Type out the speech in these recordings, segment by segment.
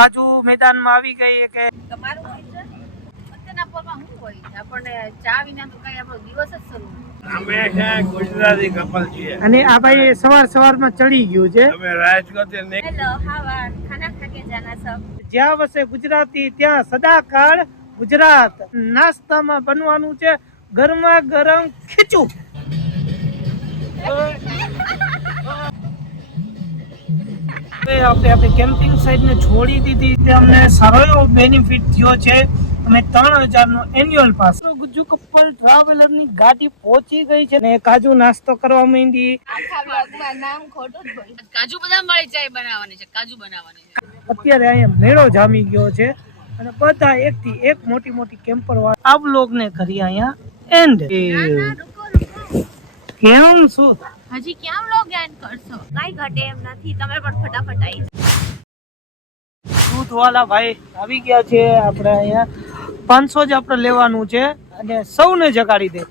કાજુ મેદાનમાં આવી ગઈ કે તમારું હોય છે અત્યારના પરમાં શું હોય આપણને ચા વિના તો કઈ આપણો દિવસ જ શરૂ અમે છે ગુજરાતી કપલ છીએ અને આ ભાઈ સવારમાં ચડી ગયું છે અમે રાજકોટ હેલો હાવા ખાના ખાકે જાના સબ જ્યાં વસે ગુજરાતી ત્યાં સદાકાળ ગુજરાત નાસ્તામાં બનવાનું છે ગરમા ગરમ ખીચું આપણે કેમ્પિંગ સાઇટ ને છોડી દીધી તે અમને સારો એવો બેનિફિટ થયો છે અમે 3000 નો annual pass Gujju couple traveller ની ગાડી પહોંચી ગઈ છે ને કાજુ નાસ્તો કરવા માંડી આખા બ્લોગમાં નામ ખોટું જ બોલ કાજુ બદામ વાળી ચાય બનાવવાની છે કાજુ બનાવવાની છે અત્યારે અહીંયા મેળો જામી ગયો છે અને બધા એકથી એક મોટી મોટી કેમ્પર વાળા આ બ્લોગ ને કરી અહીંયા એન્ડ કેમ શું હજી ક્યાં બ્લોગ એન્ડ કરશો કાઈ ઘટે એમ નથી તમે પણ ફટાફટ આવી દૂધ વાળા ભાઈ આવી ગયા છે આપણે અહીંયા 500 જ આપણે લેવાનું છે અને સૌને જગાડી દે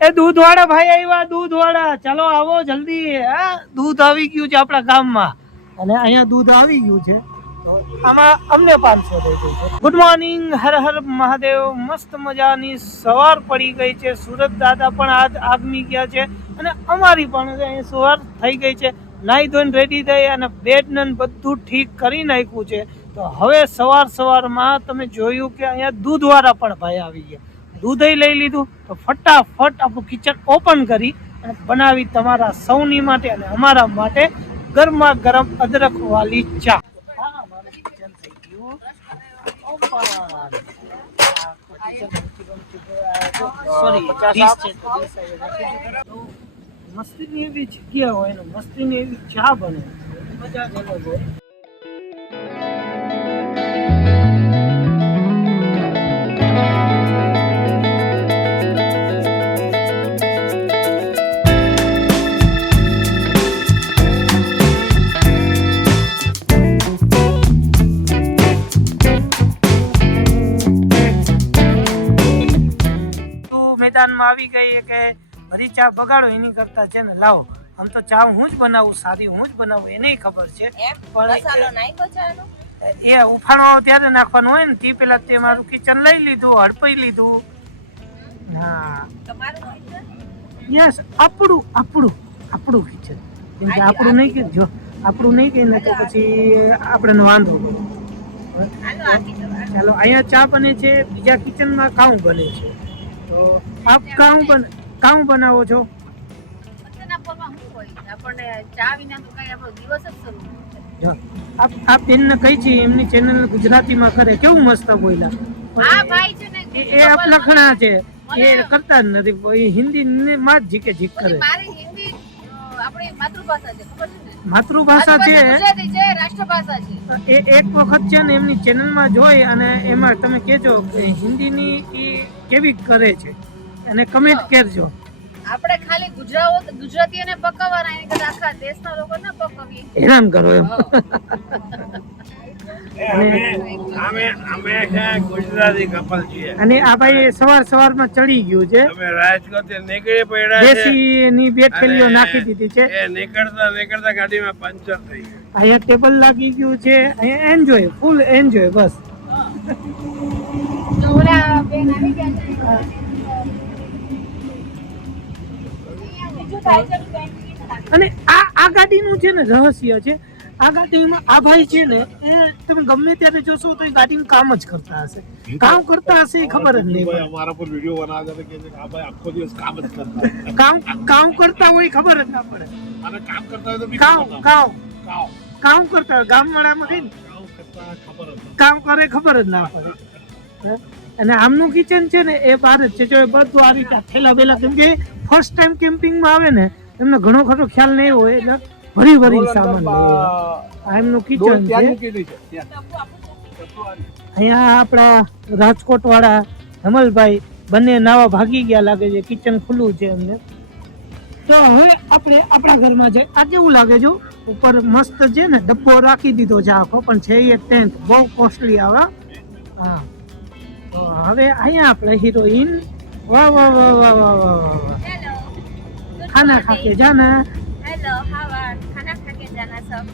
એ દૂધ વાળા ભાઈ આવ્યા દૂધ વાળા ચાલો આવો જલ્દી હા દૂધ આવી ગયું છે આપણા ગામમાં અને અહીંયા દૂધ આવી ગયું છે તો આમાં અમને 500 દઈ દે છે ગુડ મોર્નિંગ હર હર મહાદેવ મસ્ત મજાની સવાર પડી ગઈ છે સુરત દાદા પણ આજ આગમી ગયા છે અને અમારી પણ અહીંયા સવાર થઈ ગઈ છે નાઈ ધોઈને રેડી થઈ અને બેડ ને બધું ઠીક કરી નાખ્યું છે તો હવે સવારમાં તમે જોયું કે અહીંયા દૂધવાળા પણ ભાઈ આવી ગયા દૂધ લઈ લીધું તો ફટાફટ આપણું કિચન ઓપન કરી અને બનાવી તમારા સૌની માટે અને અમારા માટે ગરમા ગરમ અદરક વાળી ચા મસ્તીની એવી જગ્યા હોય ને મસ્તીની એવી ચા બને મજા જ અલગ હોય મેદાનમાં આવી ગઈ કે બધી ચા બગાડો એની કરતા છે ને લાવો આમ તો ચા હું જ બનાવું સાદી હું જ બનાવું એને ખબર છે પણ એ ઉફાણો ત્યારે નાખવાનો હોય ને તે પેલા તે મારું કિચન લઈ લીધું હડપાઈ લીધું હા યસ આપણું કિચન કેમ કે આપણું નહીં કે જો આપણું નહીં કે ને તો પછી આપણે વાંધો ચાલો અહીંયા ચા બને છે બીજા કિચનમાં કાઉ બને છે તો આપ કાઉ બનાવો છો અત્યારના પરમાં શું હોય આપણને ચા વિના તો કઈ આપણો દિવસ જ શરૂ જો આપ બેનને કહી છે એમની ચેનલ ગુજરાતીમાં કરે કેવું મસ્ત બોલ્યા હા ભાઈ છે ને એ આપ લખણા છે એ કરતા જ નથી હિન્દી માં જ જીક કરે મારી હિન્દી આપણી માતૃભાષા છે ખબર છે ને માતૃભાષા છે ગુજરાતી છે રાષ્ટ્રભાષા છે એ એક વખત છે ને એમની ચેનલમાં જોઈ અને એમાં તમે કહેજો કે હિન્દીની એ કેવી કરે છે અને કમેન્ટ કરજો આપણે ખાલી ગુજરાતીઓને પકવવાના એની કરતા આખા દેશના લોકોને પકવીએ હેરાન કરો એમ અમે છે ગુજરાતી કપલ છીએ અને આ ભાઈ સવારમાં ચડી ગયું છે અમે રાજકોટ નીકળી પડ્યા છે દેશી ની બે થેલીઓ નાખી દીધી છે એ નીકળતા ગાડીમાં પંચર થઈ ગયું અહીંયા ટેબલ લાગી ગયું છે અહીંયા એન્જોય ફૂલ એન્જોય બસ ઓલા બેન આવી ગયા છે અને આ ગાડીનું છે ને રહસ્ય છે આ ગાડીમાં આ ભાઈ છે ને એ તમે ગમે ત્યારે જોશો તો એ ગાડીનું કામ જ કરતા હશે કામ કરતા હશે એ ખબર જ નહીં પડે અમારા પર વિડિયો બનાવતા કે આ ભાઈ આખો દિવસ કામ જ કરતા કામ કરતા હોય ખબર જ ના પડે અને કામ કરતા હોય તો કામ કરતા હોય ગામવાળામાં કઈ કામ કરે ખબર જ ના પડે અને આમનું કિચન છે ને એ બહાર જ છે જો એ બધું આ રીતે થેલા બેલા કેમ કે ફર્સ્ટ ટાઈમ કેમ્પિંગમાં આવે ને એમને ઘણો ખરો ખ્યાલ નહીં હોય એટલે ભરી સામાન આ એમનું કિચન છે અહીંયા આપણા રાજકોટ વાળા હેમલભાઈ બંને નાવા ભાગી ગયા લાગે છે કિચન ખુલ્લું છે એમને તો હવે આપણે આપણા ઘરમાં જઈએ આ કેવું લાગે છે ઉપર મસ્ત છે ને ડબ્બો રાખી દીધો છે આખો પણ છે એ ટેન્ટ બહુ કોસ્ટલી આવે હા તો હવે અહીંયા આપણે હિરોઈન વાહ વાહ વાહ વાહ વાહ વાહ વાહ ખાના ખાકે જાના હેલો હાવા ખાના ખાકે જાના સબ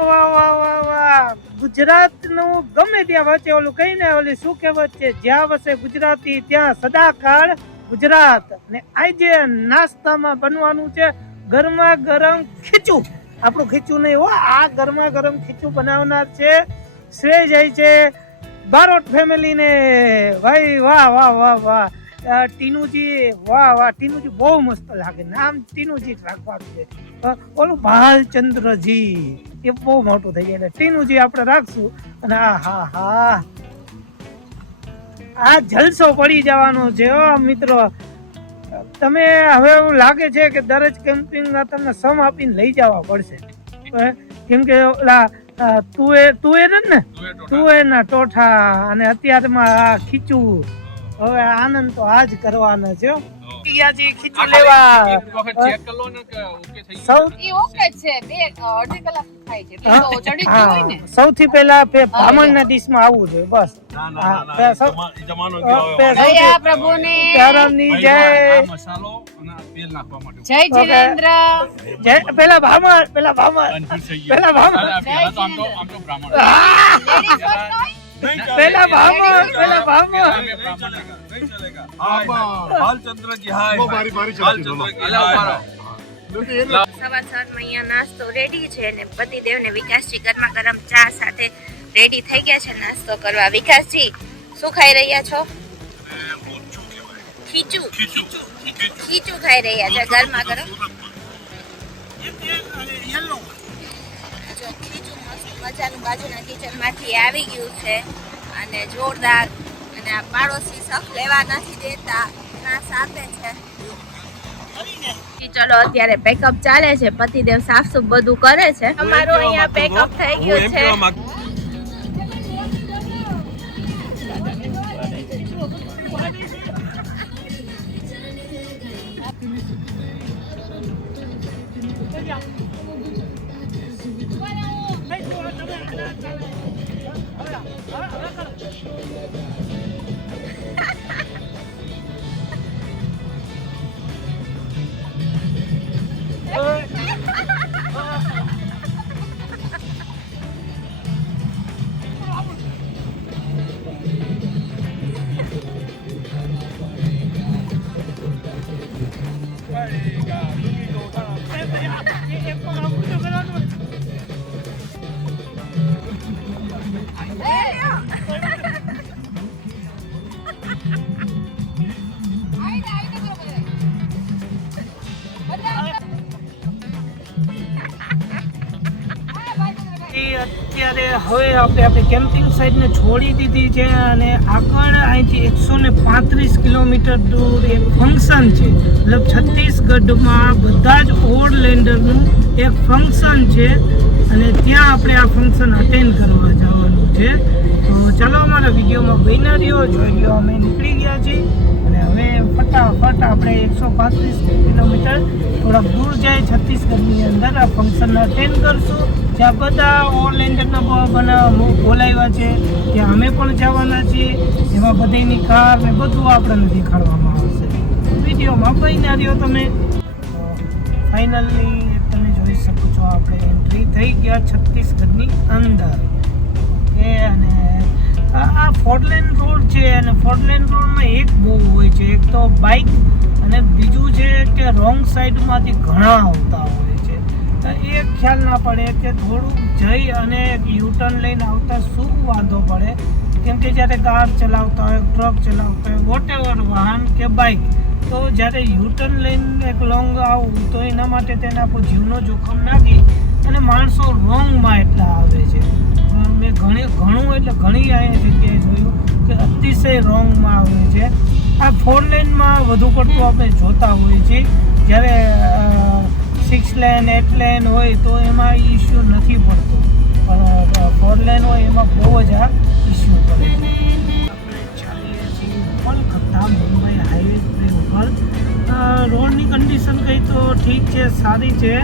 વાહ વાહ વાહ વાહ ગુજરાતનું ગમે ત્યાં વચ્ચે ઓલું કહીને ઓલી શું કહેવત છે, જ્યાં વસે ગુજરાતી ત્યાં સદાકાળ ગુજરાત. ને આજે નાસ્તામાં બનવાનું છે ગરમા ગરમ ખીચું. આપણું ખીચું નહીં હો, આ ગરમા ગરમ ખીચું બનાવનાર છે શ્રેય છે બારોટ ફેમિલી ને. ભાઈ વાહ વાહ વાહ વાહ. ટીનુજી વાહ વાહ, ટીનુજી બહુ મસ્ત લાગે, નામ ટીનુજી રાખવાનું છે. ઓલું ભાલચંદ્રજી એ બહુ મોટું થઈ જાય, ટીનુજી આપણે રાખશું. અને હા હા આ જલસો પડી જવાનો છે મિત્રો. તમે હવે એવું લાગે છે કે દરેક કેમ્પિંગમાં તમને સમ આપીને લઈ જવા પડશે, કેમ કે ઓલા તુવેર ને તુવેરના ટોઠા અને અત્યારમાં આ ખીચું. હવે આનંદ તો આજ કરવાનો છે. ખીચું લેવા સૌથી પહેલા બ્રાહ્મણના ડિશમાં આવવું જોઈએ. બસ જય જીનેન્દ્ર. પેલા બ્રાહ્મણ પેલા બ્રાહ્મણ પેલા બ્રાહ્મણ પેલા બ્રાહ્મણ भालचंद्र की हाय वो बारी बारी चलती સવારમાં અહીંયા નાસ્તો રેડી છે અને પતિદેવ ને વિકાસજી ગરમા ગરમ ચા સાથે રેડી થઈ ગયા છે નાસ્તો કરવા. વિકાસજી શું ખાઈ રહ્યા છો? ખીચું. ખીચું ખાઈ રહ્યા છે ગરમા ગરમ. જો ખીચું મસ્ત મજાનું બાજુના કિચન માંથી આવી ગયું છે અને જોરદાર. અને આ પાડોશી સખ લેવા નથી દેતા, ત્રાસ આપે છે. ચલો અત્યારે પેકઅપ ચાલે છે, પતિદેવ સાફ સુફ બધું કરે છે. અમારું અહીંયા પેકઅપ થઈ ગયું છે. અત્યારે હવે આપણે આપણી કેમ્પિંગ સાઇટને છોડી દીધી છે અને આગળ અહીંથી 135 કિલોમીટર દૂર એક ફંક્શન છે. મતલબ છત્તીસગઢમાં બધા જ ઓવરલેન્ડરનું એક ફંક્શન છે અને ત્યાં આપણે આ ફંક્શન અટેન્ડ કરવા જવાનું છે. તો ચાલો અમારા વિડીયોમાં બન્યા રહ્યો, જોઈ લો. અમે નીકળી ગયા છીએ અને હવે ફટાફટ આપણે 135 કિલોમીટર થોડાક દૂર જાય છત્તીસગઢની અંદર આ ફંક્શન અટેન્ડ કરશું. જ્યાં બધા ઓવરલેન્ડરના બોલાવ્યા છે ત્યાં અમે પણ જવાના છીએ. એમાં બધાની કાર ને બધું આપણને દેખાડવામાં આવશે. વિડીયોમાં બન્યા રહ્યો તમે. ફાઇનલી તમે જોઈ શકો છો આપણે એન્ટ્રી થઈ ગયા છત્તીસગઢની અંદર. ઓકે, અને આ ફોરલેન રોડ છે અને ફોરલેન રોડમાં એક બહુ હોય છે, એક તો બાઇક અને બીજું છે કે રોંગ સાઈડમાંથી ઘણા આવતા હોય છે. એ ખ્યાલ ના પડે કે થોડુંક જઈ અને યુટર્ન લઈને આવતા શું વાંધો પડે, કેમ કે જ્યારે કાર ચલાવતા હોય, ટ્રક ચલાવતા હોય, વોટેવર વાહન કે બાઇક, તો જ્યારે યુટર્ન લઈને એક લોંગ આવું તો એના માટે તેના પર જીવનો જોખમ નાખી અને માણસો રોંગમાં એટલા આવે છે. મેં ઘણું એટલે ઘણી અહીંયા જગ્યાએ જોયું કે અતિશય રોંગમાં આવે છે. આ 4 લેનમાં વધુ પડતું આપણે જોતા હોઈએ છીએ. જ્યારે 6 લેન 8 લેન હોય તો એમાં ઇસ્યુ નથી પડતો, પણ 4 લેન હોય એમાં બહુ જ આ ઇસ્યુ પડે છે. આપણે ચાલીએ છીએ કોલકાતા મુંબઈ હાઈવે ઉપર. રોડની કન્ડિશન કહી તો ઠીક છે, સારી છે,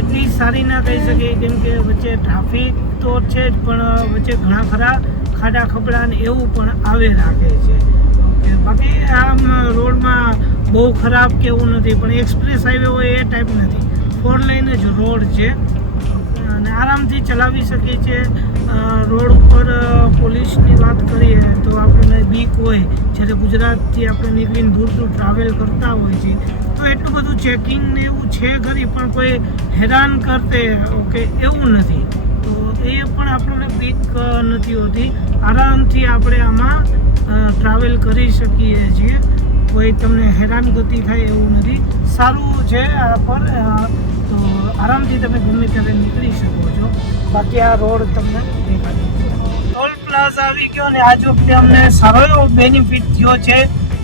એટલી સારી ના કહી શકીએ કેમ કે વચ્ચે ટ્રાફિક તો છે જ, પણ વચ્ચે ઘણા ખરા ખાડા ખબડા ને એવું પણ આવે રાખે છે. બાકી આમ રોડમાં બહુ ખરાબ કે એવું નથી, પણ એક્સપ્રેસ હાઈવે હોય એ ટાઈપ નથી, 4 લેન જ રોડ છે અને આરામથી ચલાવી શકીએ છીએ. રોડ ઉપર પોલીસની વાત કરીએ તો આપણને બીક હોય. જ્યારે ગુજરાતથી આપણે નીકળીને દૂર દૂર ટ્રાવેલ કરતા હોય છે તો એટલું બધું ચેકિંગ ને એવું છે ખરી, પણ કોઈ હેરાન કરતે ઓકે એવું નથી. તો એ પણ આપણને બીક નથી હોતી. આરામથી આપણે આમાં ટ્રાવેલ કરી શકીએ છીએ. કોઈ તમને હેરાનગતિ થાય એવું નથી. સારું છે આ પર, તો આરામથી તમે ગમે ત્યારે નીકળી શકો છો. બાકી આ રોડ તમને દેખાડી ટોલ પ્લાઝા આવી ગયો અને આજ વખતે અમને સારો એવો બેનિફિટ થયો છે.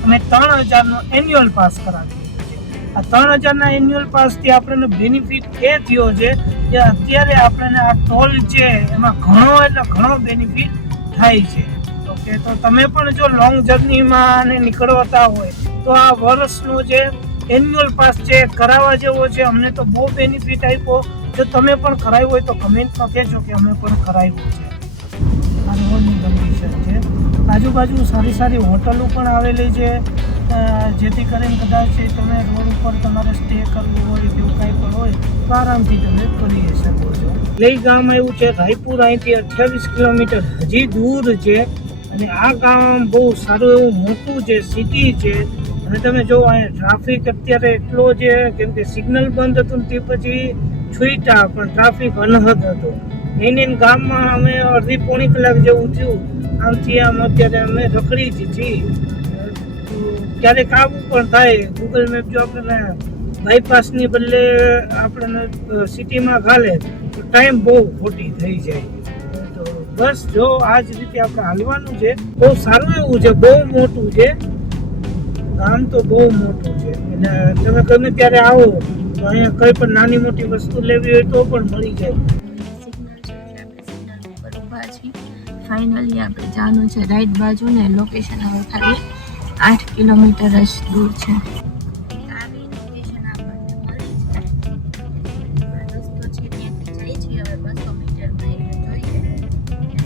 અમે 3000નો એન્યુઅલ પાસ કરાવી દીધો છે. આ 3000ના એન્યુઅલ પાસથી આપણને બેનિફિટ એ થયો છે કે અત્યારે આપણને આ ટોલ છે એમાં ઘણો એટલે ઘણો બેનિફિટ થાય છે. ઓકે, તો તમે પણ જો લોંગ જર્નીમાં નીકળતા હોય તો આ વર્ષનો જે એન્યુઅલ પાસ છે કરાવવા જેવો છે. અમને તો બહુ બેનિફિટ આપ્યો. જો તમે પણ કરાવ્યું હોય તો કમેન્ટમાં કહેજો કે અમે પણ કરાવ્યું છે. આ રોડની કન્ડિશન છે. આજુબાજુ સારી સારી હોટલો પણ આવેલી છે, જેથી કરીને કદાચ તમે રોડ ઉપર તમારે સ્ટે કરવું હોય એવું કાંઈ પણ હોય તો આરામથી તમે કરી શકો છો. લઈ ગામ આવ્યું છે રાયપુર, અહીંથી 28 કિલોમીટર હજી દૂર છે. અને આ ગામ બહુ સારું એવું મોટું છે, સિટી છે. અને તમે જો અહીંયા ટ્રાફિક અત્યારે એટલો છે, કેમ કે સિગ્નલ બંધ હતું તે પછી છૂટા, પણ ટ્રાફિક અનહદ હતો. એને ગામમાં અમે અડધી પોણી કલાક જેવું થયું આમથી આમ. અત્યારે અમે રખડી જ છીએ. ક્યારેક આવું પણ થાય. ગૂગલ મેપ જો આપણને બાયપાસની બદલે આપણને સિટીમાં ઘાલે તો ટાઈમ બહુ ખોટી થઈ જાય. તો બસ જો આ જ રીતે આપણે હાલવાનું છે. બહુ સારું એવું છે, બહુ મોટું છે ગામ, તો બહુ મોટું છે. અને તમે ગમે ત્યારે આવો તો અહીંયા કઈ પણ નાની મોટી વસ્તુ લેવી હોય તો પણ મળી જાય. ફાઇનલી આપણે જવાનું છે રાઈટ બાજુ ને લોકેશન હવે ખાલી 8 કિલોમીટર જ દૂર છે. આવી લોકેશન આપણને મળી છે. રસ્તો છે ત્યાંથી જાય છે. હવે 200 મીટરમાં એટલે જોઈએ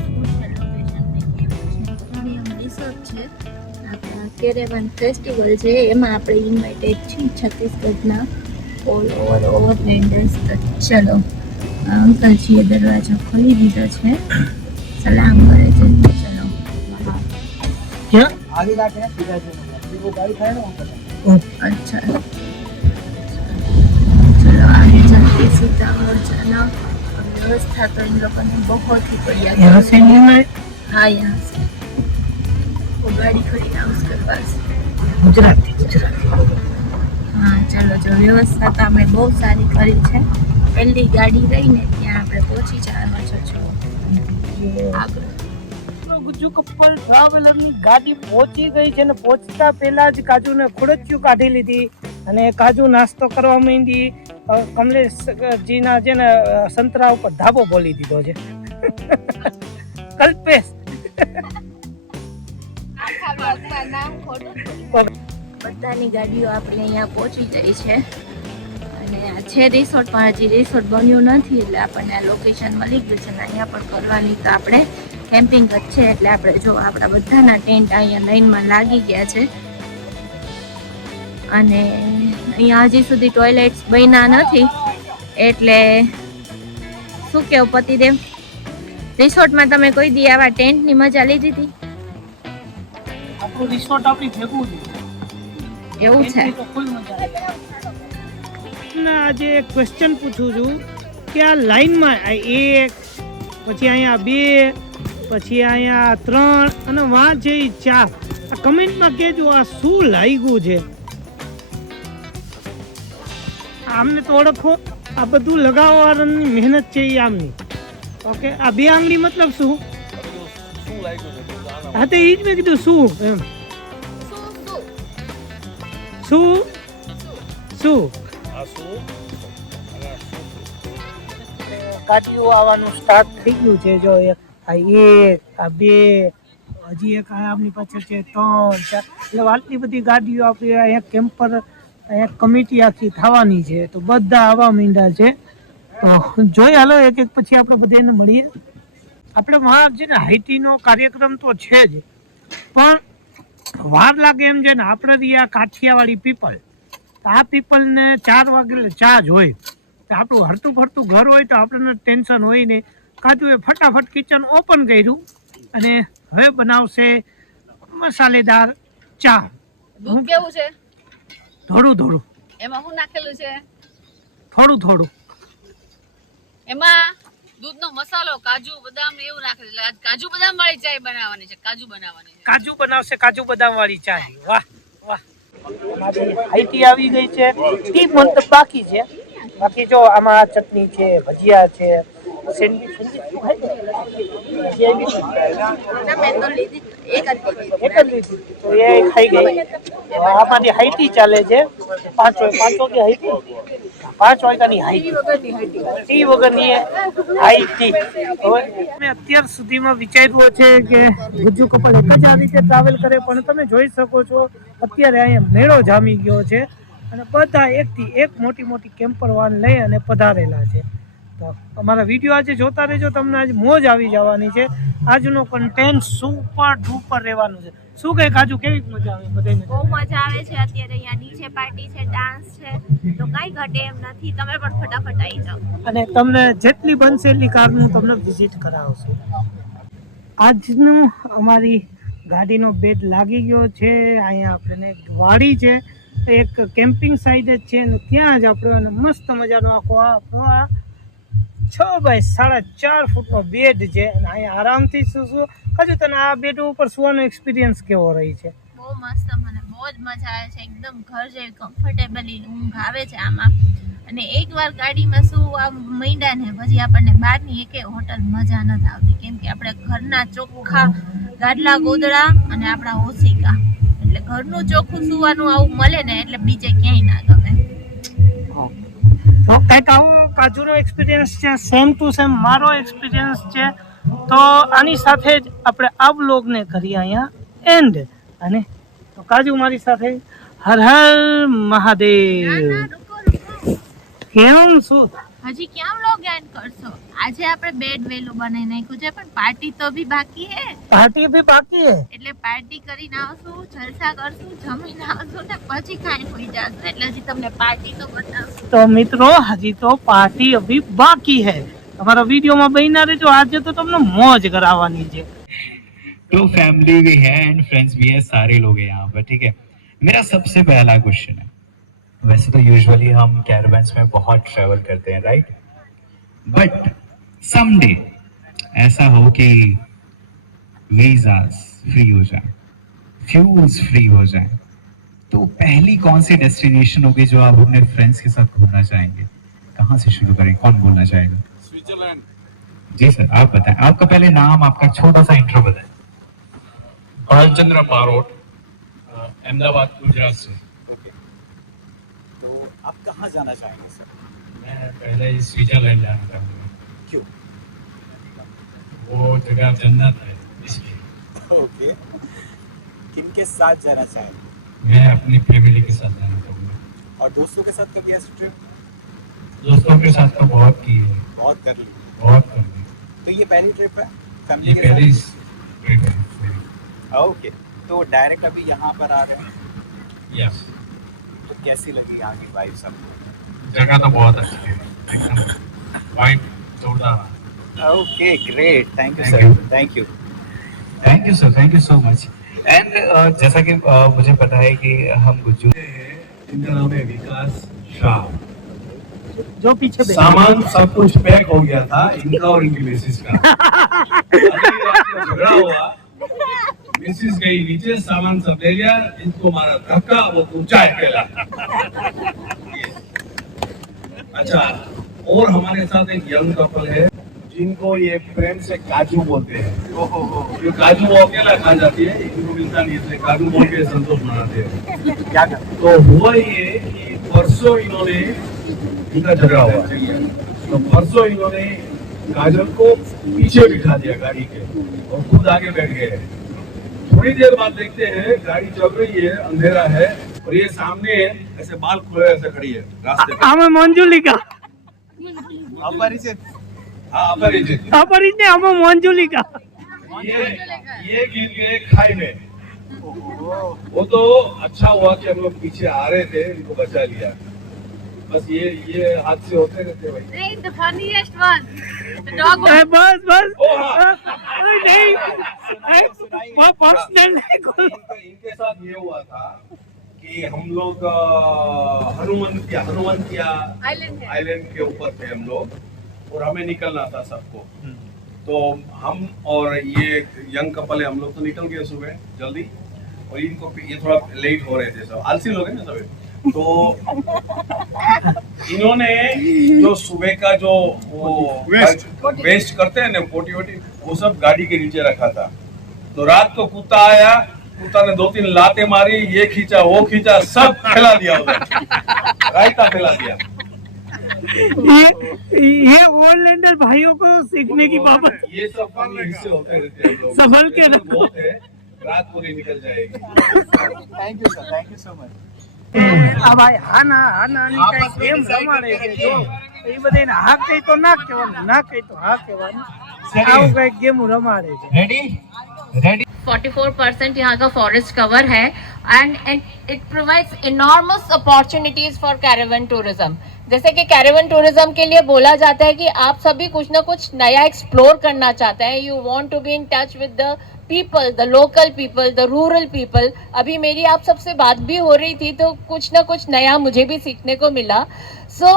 શું છે લોકેશન ને કેવું છે. પ્રીમિયમ રિસોર્ટ છે. આપણા કેરેવન ફેસ્ટિવલ છે એમાં આપણે ઇન્વાઇટેડ છીએ છત્તીસગઢના ઓલ ઓવરલેન્ડર્સ. તો ચલો અંકલજીએ દરવાજો ખોલી દીધો છે, સલામ કરે છે. ચલો ક્યાં आगे जाके सीधा जो वो गाड़ी खड़ा है ना वहाँ पर अच्छा चलो आगे जाके सीतापुर जाना. व्यवस्था तो इन लोगों ने बहुत ही बढ़िया यहाँ से नहीं है हाँ यहाँ से वो गाड़ी खड़ी है उसके पास. गुजराती हाँ चलो जो व्यवस्था तो हमें बहुत सारी કરી છે. પહેલી ગાડી રહીને ત્યાં આપણે પહોંચી જવાનું છે. આગળ ગુજ્જુ કપલ ટ્રાવેલરની ગાડી પહોંચી ગઈ છે ને પહોંચતા પહેલા જ કાજુને ખુડચ્યું કાઢી લીધી અને કાજુ નાસ્તો કરવા માંડી. કમલેશજીના છે ને સંતરા ઉપર ધાબો બોલી દીધો છે. કલ્પેશ બધાની ગાડીઓ આપણી અહીંયા પહોંચી ગઈ છે અને આ છે રિસોર્ટ, પણ હજી રિસોર્ટ બન્યું નથી એટલે આપણને આ લોકેશન મળી ગયું છે. અને અહીંયા પણ કરવાની તો આપણે કેમ્પિંગ જ છે એટલે આપણે જો આપણા બધાના ટેન્ટ અહીંયા લાઈનમાં લાગી ગયા છે. અને અહીંયા હજી સુધી ટોયલેટ્સ બન્યા નથી એટલે શું કેવું પતિદેવ, રિસોર્ટમાં તમે કોઈ દી આવા ટેન્ટની મજા લીધી હતી? આપણું રિસોર્ટ આપણી ભેગું છે એવું છે. તો ફૂલ મજા આવે. આજે એક ક્વેશ્ચન પૂછું છું કે આ લાઈનમાં આ 1 પછી અહીંયા 2 પછી અહીંયા 3 અને વાં છે 4, આ કમેન્ટમાં કહેજો આ શું લાગ્યું છે. આમને તો ઓળખો, આ બધું લગાવવાની મહેનત છે એ આમની. ઓકે, આ 2 આંગળી મતલબ શું? હા તો એ જ મેં કીધું શું એમ. શું શું ગાડીઓ આવવાનું સ્ટાર્ટ થઈ ગયું છે. જો આ 1 આ 2 હજી એક આપણી પાછળ છે 3 4 એટલે આટલી બધી ગાડીઓ આપણી અહીંયા કેમ્પર અહીંયા કમિટી આખી થવાની છે. તો બધા આવા માંડ્યા છે. તો જોઈ હાલો એક એક પછી આપણે બધાને મળીએ. આપણે વાં છે ને હાઈટીનો કાર્યક્રમ તો છે જ, પણ વાર લાગે એમ છે ને. આપણે આ કાઠિયાવાડી પીપલ, આ પીપલને 4 વાગે એટલે ચા જ હોય. તો આપણું હરતું ફરતું ઘર હોય તો આપણને ટેન્શન હોય નહીં. કાજુએ ફટાફટ કિચન ઓપન કર્યું અને હવે બનાવશે મસાલેદાર ચા. દૂધ કેવું છે? થોડું થોડું, એમાં શું નાખેલું છે? થોડું થોડું. એમાં દૂધનો મસાલો, કાજુ બદામ ને એવું નાખેલું. એટલે આજ કાજુ બદામ વાળી ચાય બનાવવાની છે. કાજુ બનાવવાની છે. કાજુ બનાવશે, કાજુ બદામ વાળી ચા. વાહ વાહ. મારી હાઈટી આવી ગઈ છે. ટી મતલબ બાકી છે. બાકી જો આમાં ચટણી છે, ભજીયા છે, સેન્ડવીચ એક જ લીધી તો એ ખાઈ ગઈ. આ મારી હાઈટી ચાલે છે. 5 વાગે હાઈટી, 5 વાગ્યાની હાઈટી, ટી વગરની હાઈટી. હવે મેં અત્યાર સુધીમાં વિચાર્યું છે કે ગુજ્જુ કપલ એક જ આ રીતે ટ્રાવેલ કરે, પણ તમે જોઈ શકો છો અત્યારે અહીંયા મેળો જામી ગયો છે અને બધા એકથી એક મોટી મોટી કેમ્પર વાન લઈ અને પધારેલા છે. તો અમારા વિડીયો આજે જોતા રહેજો, તમને આજે મોજ આવી જવાની છે. આજનો કન્ટેન્ટ સુપર ડુપર રહેવાનું છે. શું કહે કાજુ, કેવી મજા આવે? બધાને બહુ મજા આવે છે. અત્યારે અહીંયા ડીજે પાર્ટી છે, ડાન્સ છે, તો કાંઈ ઘટે એમ નથી. તમે પણ ફટાફટ આવી જાઓ અને તમને જેટલી બનશે એટલી કારનું તમને વિઝિટ કરાવશે. આજનું અમારી ગાડીનો બેડ લાગી ગયો છે. અહીંયા આપણે વાડી છે, એક કેમ્પિંગ સાઇડ જ છે, ત્યાં જ આપણે મસ્ત મજાનો આખો 6 બાય 4.5 ફૂટનો બેડ છે અને અહીંયા આરામથી શું હજુ તને આ બેડ ઉપર સુવાનો એક્સપિરિયન્સ કેવો રહી છે? બહુ મસ્ત, મને બહુ જ મજા આવે છે. એકદમ ઘર જેવી કમ્ફર્ટેબલી ઊંઘ આવે છે આમાં. અને એકવાર ગાડીમાં શું આમ મૈંડા ને પછી આપણને બહારની એકે હોટલ મજા નથી આવતી, કેમ કે આપણે ઘરના ચોખ્ખા ગાડલા ગોદડા અને આપણા ઓશિકા, એટલે ઘરનું ચોખ્ખું સુવાનું આવું મળે ને એટલે બીજે ક્યાંય ના ગમે. તો કંઈક આવો કાજુનો એક્સપિરિયન્સ છે, સેમ ટુ સેમ મારો એક્સપિરિયન્સ છે. તો આની સાથે જ આપણે આ બ્લોગને કરીએ અહીંયા એન્ડ. અને તો કાજુ મારી સાથે હર હર મહાદેવ. કેમ શું હજી ક્યાં વ્લોગ એન્ડ કરશો? આજે આપણે બેડ વેલું બનાવી નાખ્યું છે, પણ પાર્ટી તો ભી બાકી હે. પાર્ટી ભી બાકી હે, એટલે પાર્ટી કરીને આવશું, જલસા કરશું, જમીને આવશું ને પછી ખાઈ હોઈ જશું. એટલે હજી તમને પાર્ટી તો બતાવશું. તો મિત્રો હજી તો પાર્ટી અભી બાકી હે. તમારા વિડીયોમાં બન્યા રહેજો, આજે તો તમને મોજ કરાવવાની છે. तो फैमिली भी है एंड फ्रेंड्स भी है, सारे लोग हैं यहाँ पर. ठीक है, मेरा सबसे पहला क्वेश्चन है, वैसे तो यूजुअली हम कैरावैन्स में बहुत ट्रैवल करते हैं, राइट? बट समडे ऐसा हो कि वीजास फ्री हो जाए, फ्यूल्स फ्री हो जाए, तो पहली कौन सी डेस्टिनेशन होगी जो आप अपने फ्रेंड्स के साथ घूमना चाहेंगे? कहाँ से शुरू करें, कौन बोलना चाहेगा? स्विट्जरलैंड. जी सर, आप बताएं. आपका पहले नाम, आपका छोटा सा इंट्रो बताएं. भालचंद्र बारोट, अहमदाबाद, गुजरात से. तो आप कहाँ जाना चाहेंगे सर? मैं पहले ही स्विट्जरलैंड जाना चाहूँगा. क्यों? वो जगह जन्नत है इसलिए. ओके. किनके साथ जाना चाहेंगे? मैं अपनी फैमिली के साथ जाना चाहूँगा. और दोस्तों के साथ कभी ऐसी ट्रिप? दोस्तों के साथ तो बहुत की है, बहुत कर ली. बहुत कर दी. तो ये पहली ट्रिप है ये फैमिली के पहली साथ? ट्रिप है मेरी. ओके. तो डायरेक्ट अभी यहाँ पर आ रहे हैं, यस. तो कैसी लगी यहाँ की वाइब सब? जगह तो बहुत अच्छी है, एकदम वाइब जोरदार. Okay, great. Thank you Thank sir. you. Thank you. Thank you sir, thank you so much. And जैसा कि मुझे पता है कि हम गुज्जू इनका नाम है विकास शाह. जो पीछे बैठे सामान सब कुछ पैक हो गया था इनका और इनकी मिसेस का. अभी रात को झगड़ा हुआ, मिसेस गई नीचे, सामान सब ले लिया, इनको मारा धक्का, वो ऊंचाई फैला. अच्छा, और हमारे साथ एक यंग कपल है जिनको ये प्रेम से काजू बोलते हैं. ये काजू वो अकेला खा जाती है, इनको मिलता नहीं, इसलिए काजू बोल के संतोष मनाते हैं. क्या कर? तो हुआ ये कि परसों इन्होंने, इनका झगड़ा हुआ, तो परसों इन्होंने काजल को पीछे बिठा दिया गाड़ी के और खुद आगे बैठ गए. थोड़ी देर बाद देखते हैं गाड़ी चल रही है, अंधेरा है और ये सामने ऐसे बाल खुले ऐसे खड़ी है रास्ते पे. आमे मंजुलिका, अपरिचित. हाँ, अपरिचित. अपरिचित आमे मंजुलिका. ये गिर गए खाई में. वो तो अच्छा हुआ कि हम लोग पीछे आ रहे थे, इनको बचा लिया. बस ये हादसे होते रहते हैं भाई। नहीं, the funniest one, the dog was બસ બસ ओ हाँ। નહીં पर्सनल नहीं खोल इनके साथ ये हुआ था कि हम लोग हनुमंतिया island है। आइलैंड के ऊपर थे हम लोग और हमें निकलना था सबको। तो हम और ये यंग कपल है, हम लोग तो निकल गए सुबह जल्दी और इनको ये थोड़ा लेट हो रहे थे, सब आलसी लोग हैं ना सभी। तो इन्होंने जो सुबह का जो वो वेस्ट करते हैं ना पोटी वोटी, वो सब गाड़ी के नीचे रखा था। तो रात को कुत्ता आया, कुत्ता ने 2-3 लाते मारी, ये खींचा वो खींचा, सब फैला दिया उधर, रायता फैला दिया। ये ओवरलैंडर भाइयों को सीखने की बाबत ये सब फनी हिस्से होते रहते हैं हम लोग। संभल के ऐसे रखो। बहुत है, रात पूरी निकल जाएगी। Thank you sir, thank you so much. આ ભાઈ હાનાની કઈ ગેમ રમાડે છે જો એ બધાને હા કઈ તો ના કહેવાનું, ના કઈ તો હા કહેવાનું, આવું કઈ ગેમ રમાડે છે। रेडी रेडी 44% यहाँ का फॉरेस्ट कवर है and it provides enormous opportunities for caravan tourism. जैसे कि कैरावन टूरिज्म के लिए बोला जाता है कि आप सभी कुछ ना कुछ नया एक्सप्लोर करना चाहते हैं, you want to be in touch with the people, the local people, the rural people. अभी मेरी आप सबसे बात भी हो रही थी तो कुछ ना कुछ नया मुझे भी सीखने को मिला। So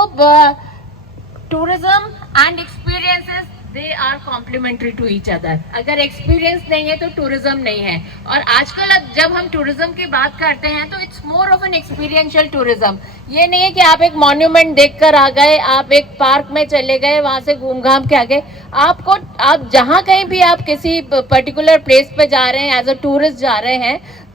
tourism and experiences they are complementary to each other. अगर एक्सपीरियंस नहीं है तो टूरिज्म नहीं है। और आजकल जब हम टूरिज्म की बात करते हैं तो it's more of N experiential tourism. ये नहीं है कि आप एक मॉन्यूमेंट देखकर आ गए, आप एक पार्क में चले गए, वहां से घूम घाम के आ गए। आप जहां कहीं भी आप किसी पर्टिकुलर प्लेस पे जा रहे हैं, एज अ टूरिस्ट जा रहे हैं,